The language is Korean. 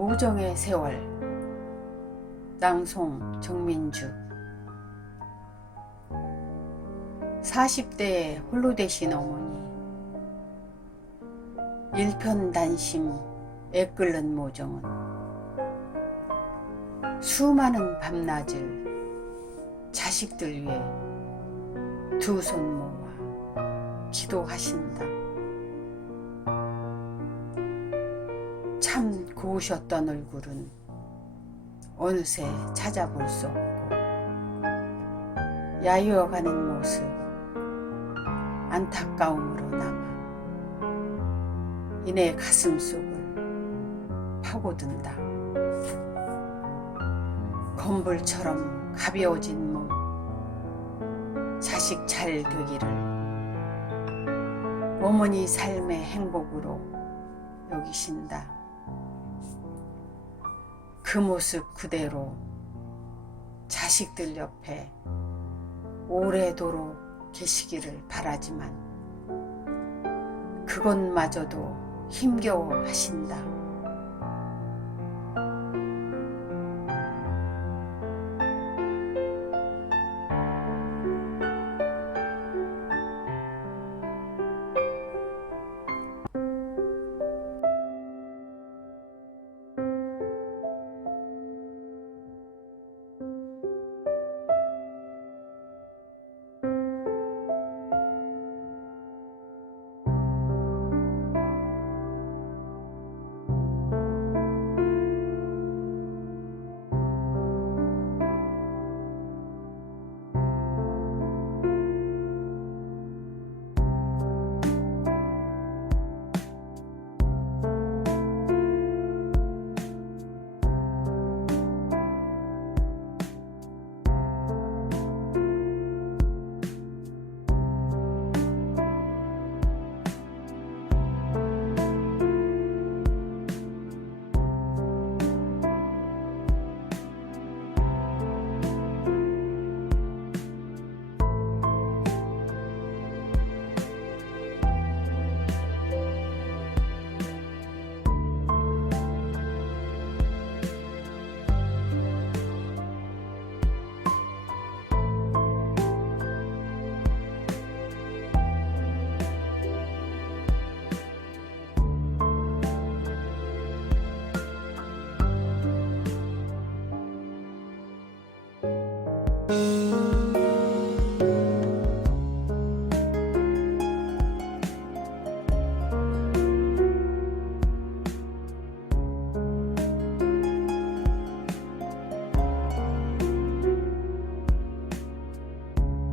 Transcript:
모정의 세월 낭송 정민주 40대에 홀로 되신 어머니 일편단심 애끓는 모정은 수많은 밤낮을 자식들 위해 두 손 모아 기도하신다. 참 고우셨던 얼굴은 어느새 찾아볼 수 없고 야유어가는 모습 안타까움으로 남아 이내 가슴 속을 파고든다. 건불처럼 가벼워진 몸 자식 잘 되기를 어머니 삶의 행복으로 여기신다. 그 모습 그대로 자식들 옆에 오래도록 계시기를 바라지만 그것마저도 힘겨워 하신다.